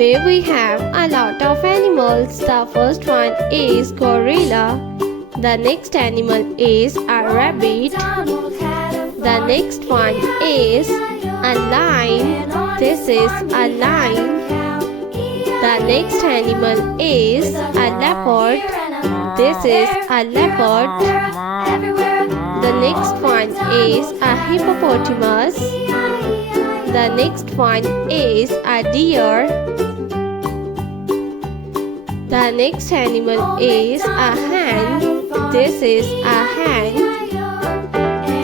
Today we have a lot of animals. The first one is gorilla. The next animal is a rabbit. The next one is a lion. This is a lion. The next animal is a leopard. This is a leopard. The next one is a hippopotamus. The next one is a deer. The next animal is a hen. This is a hen.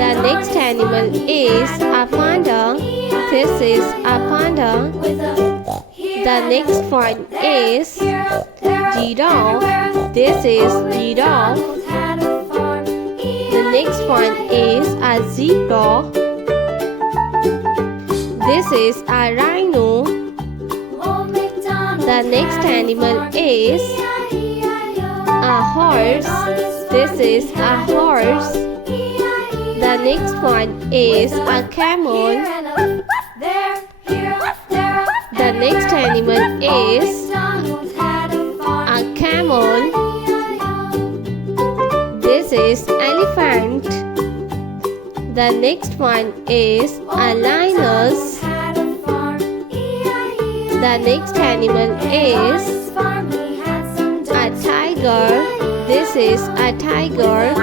The next animal is a panda. This is a panda. The next one is giraffe. This is giraffe. The next one is a zebra. This is a rhino. The next animal is a horse. This is a horse. The next one is a camel. The next animal is a camel. This is elephant. The next one is a lioness. The next animal is a tiger. This is a tiger.